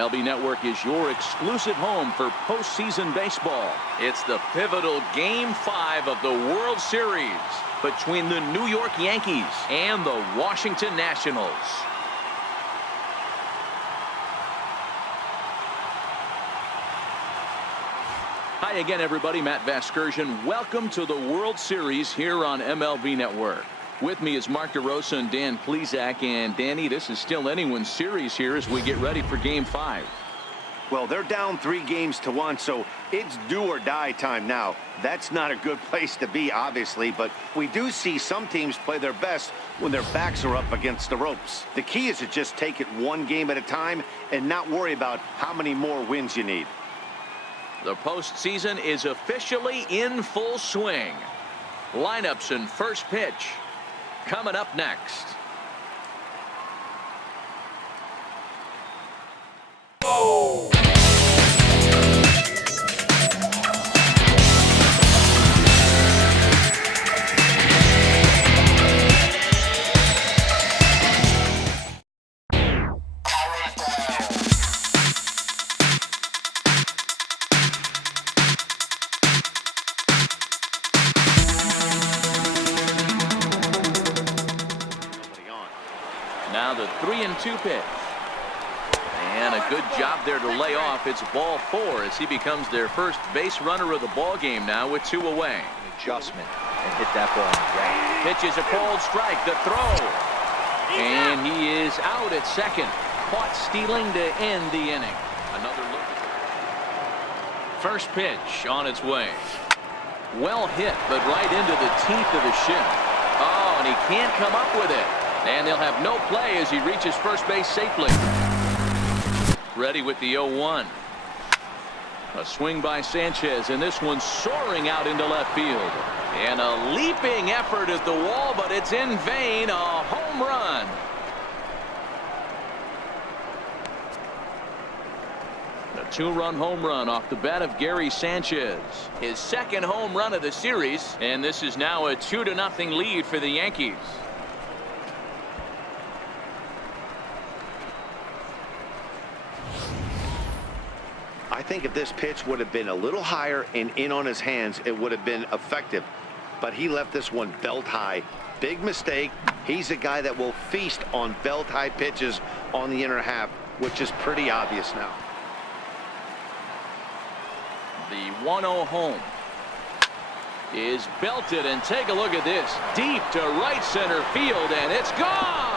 MLB Network is your exclusive home for postseason baseball. It's the pivotal Game 5 of the World Series between the New York Yankees and the Washington Nationals. Hi again, everybody. Matt Vasgersian. Welcome to the World Series here on MLB Network. With me is Mark DeRosa and Dan Plesac. And Danny, this is still anyone's series here as we get ready for Game 5. Well, they're down 3-1, so it's do or die time now. That's not a good place to be, obviously, but we do see some teams play their best when their backs are up against the ropes. The key is to just take it one game at a time and not worry about how many more wins you need. The postseason is officially in full swing. Lineups and first pitch coming up next. Oh! Now the 3-2 pitch. And a good job there to lay off. It's ball 4 as he becomes their first base runner of the ball game now with 2 away. Adjustment and hit that ball on the ground. Pitches a cold strike. The throw. And he is out at second. Caught stealing to end the inning. Another look. First pitch on its way. Well hit, but right into the teeth of the shift. Oh, and he can't come up with it. And they'll have no play as he reaches first base safely. Ready with the 0-1. A swing by Sanchez, and this one soaring out into left field. And a leaping effort at the wall, but it's in vain. A home run. A 2-run home run off the bat of Gary Sanchez. His second home run of the series, and this is now a 2-0 lead for the Yankees. I think if this pitch would have been a little higher and in on his hands, it would have been effective. But he left this one belt high. Big mistake. He's a guy that will feast on belt high pitches on the inner half, which is pretty obvious now. The 1-0 home is belted, and take a look at this. Deep to right center field, and it's gone.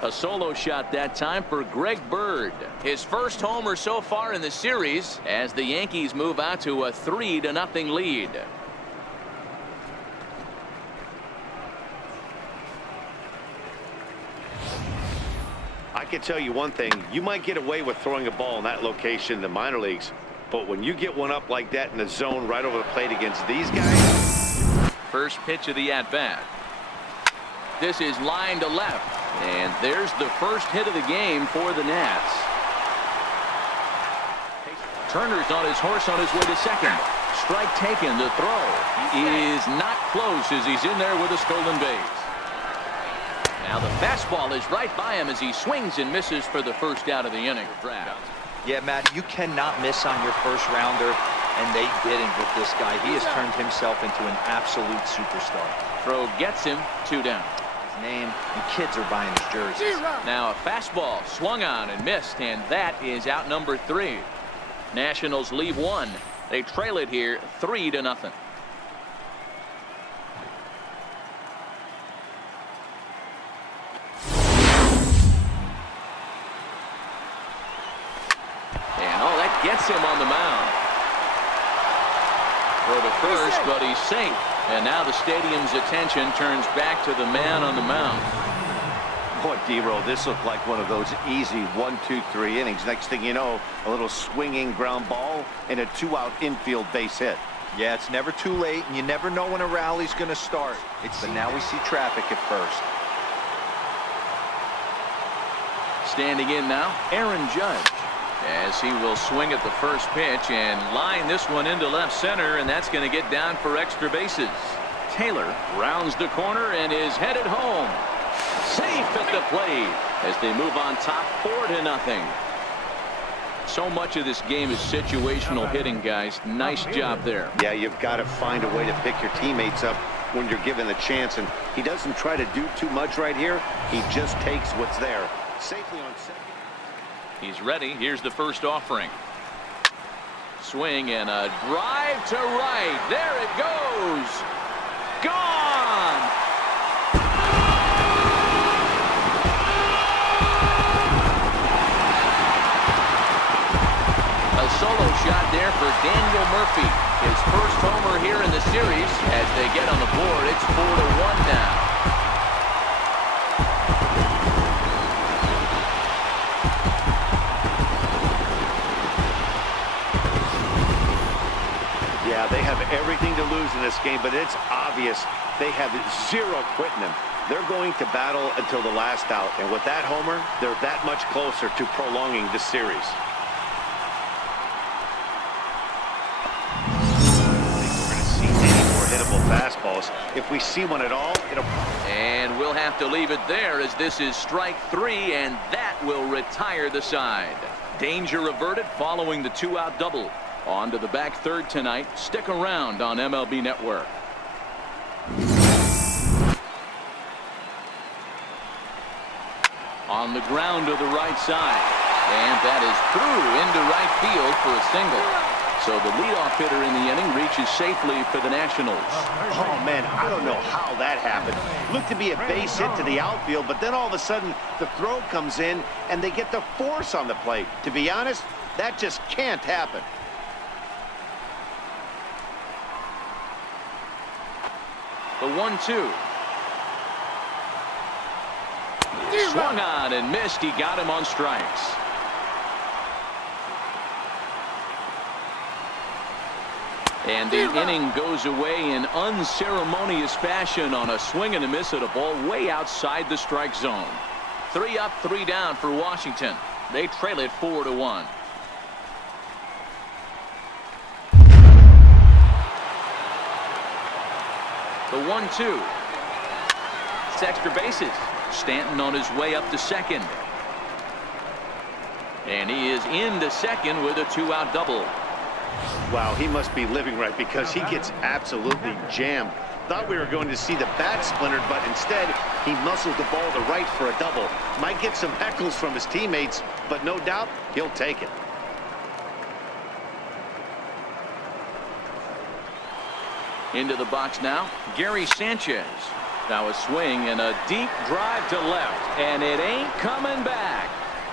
A solo shot that time for Greg Bird. His first homer so far in the series as the Yankees move out to a 3-0 lead. I can tell you one thing. You might get away with throwing a ball in that location in the minor leagues, but when you get one up like that in the zone right over the plate against these guys. First pitch of the at-bat. This is line to left. And there's the first hit of the game for the Nats. Turner's on his horse on his way to second. Strike taken. The throw is not close as he's in there with a stolen base. Now the fastball is right by him as he swings and misses for the first out of the inning. Draft. Yeah, Matt, you cannot miss on your first rounder, and they didn't with this guy. He has turned himself into an absolute superstar. Throw gets him. 2 down. Name, and kids are buying his jerseys. Now a fastball swung on and missed, and that is out number 3. Nationals leave 1. They trail it here 3-0. And oh, that gets him on the mound. For the first, but he's safe. And now the stadium's attention turns back to the man on the mound. Boy, D-Roll, this looked like one of those easy 1, 2, 3 innings. Next thing you know, a little swinging ground ball and a 2-out infield base hit. Yeah, it's never too late, and you never know when a rally's going to start. But now we see traffic at first. Standing in now, Aaron Judge. as he will swing at the first pitch and line this one into left center, and that's going to get down for extra bases. Taylor rounds the corner and is headed home. Safe at the plate as they move on top 4-0. So much of this game is situational hitting, guys. Nice job there. Yeah, you've got to find a way to pick your teammates up when you're given the chance, and he doesn't try to do too much right here. He just takes what's there. Safely on second. He's ready. Here's the first offering. Swing and a drive to right. There it goes. Gone. A solo shot there for Daniel Murphy. His first homer here in the series. As they get on the board, it's 4-1 now. Yeah, they have everything to lose in this game, but it's obvious they have zero quitting them. They're going to battle until the last out, and with that homer, they're that much closer to prolonging this series. Fastballs. If we see one at all, it'll... And we'll have to leave it there as this is strike 3, and that will retire the side. Danger averted following the 2-out double. On to the back third tonight. Stick around on MLB Network. On the ground to the right side. And that is through into right field for a single. So the leadoff hitter in the inning reaches safely for the Nationals. Oh, man, I don't know how that happened. Looked to be a base hit to the outfield, but then all of a sudden the throw comes in and they get the force on the plate. To be honest, that just can't happen. The 1-2. Swung on and missed. He got him on strikes. And the inning goes away in unceremonious fashion on a swing and a miss at a ball way outside the strike zone. 3 up, 3 down for Washington. They trail it 4-1. The 1-2. It's extra bases. Stanton on his way up to second. And he is into second with a 2-out double. Wow, he must be living right because he gets absolutely jammed. Thought we were going to see the bat splintered, but instead he muscles the ball to right for a double. Might get some heckles from his teammates, but no doubt he'll take it. Into the box now, Gary Sanchez. Now a swing and a deep drive to left, and it ain't coming back.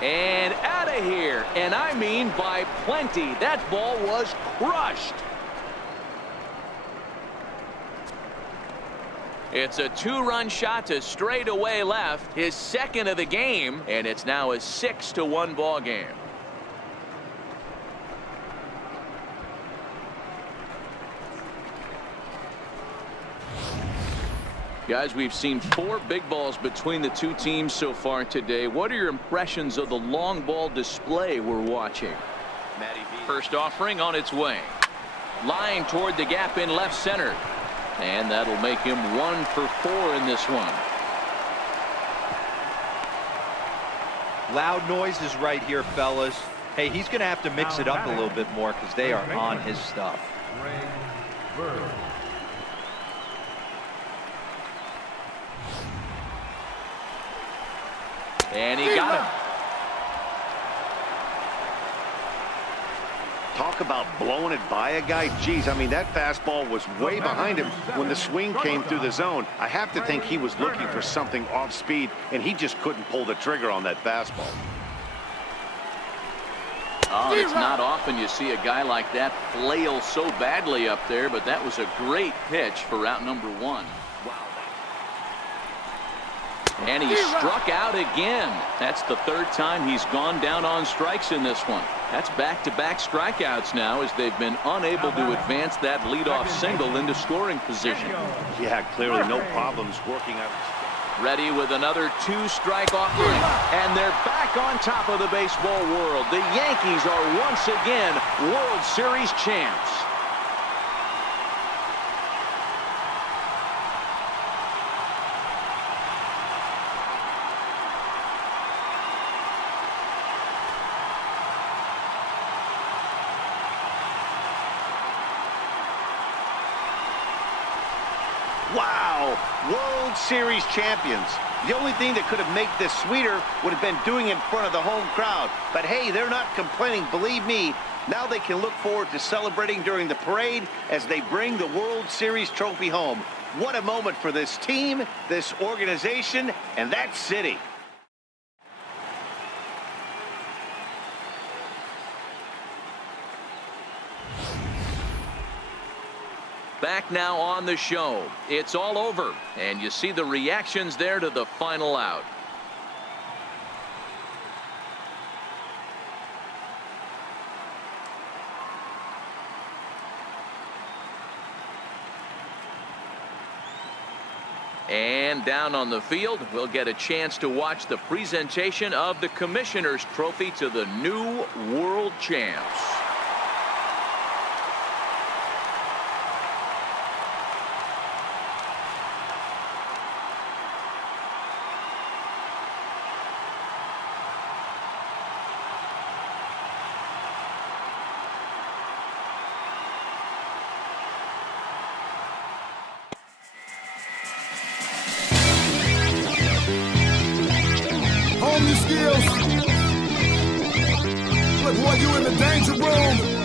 And out of here, and I mean by plenty. That ball was crushed. It's a 2-run shot to straightaway left, his second of the game, and it's now a 6-1 ball game. Guys, we've seen 4 big balls between the two teams so far today. What are your impressions of the long ball display we're watching? First offering on its way. Line toward the gap in left center. And that'll make him 1 for 4 in this one. Loud noises right here, fellas. Hey, he's going to have to mix it up a little bit more because they are on his stuff. And he got him. Talk about blowing it by a guy. Geez, I mean, that fastball was way behind him when the swing came through the zone. I have to think he was looking for something off speed, and he just couldn't pull the trigger on that fastball. Oh, it's not often you see a guy like that flail so badly up there, but that was a great pitch for out number 1. And he struck out again. That's the 3rd time he's gone down on strikes in this one. That's back-to-back strikeouts now as they've been unable to advance that leadoff single into scoring position. Yeah, clearly no problems working out. Ready with another two-strike offering. And they're back on top of the baseball world. The Yankees are once again World Series champs. Wow, World Series champions. The only thing that could have made this sweeter would have been doing it in front of the home crowd. But hey, they're not complaining, believe me. Now they can look forward to celebrating during the parade as they bring the World Series trophy home. What a moment for this team, this organization, and that city. Back now on the show. It's all over, and you see the reactions there to the final out. And down on the field, we'll get a chance to watch the presentation of the Commissioner's Trophy to the new World Champs. Skills. Look, boy, you in the danger room.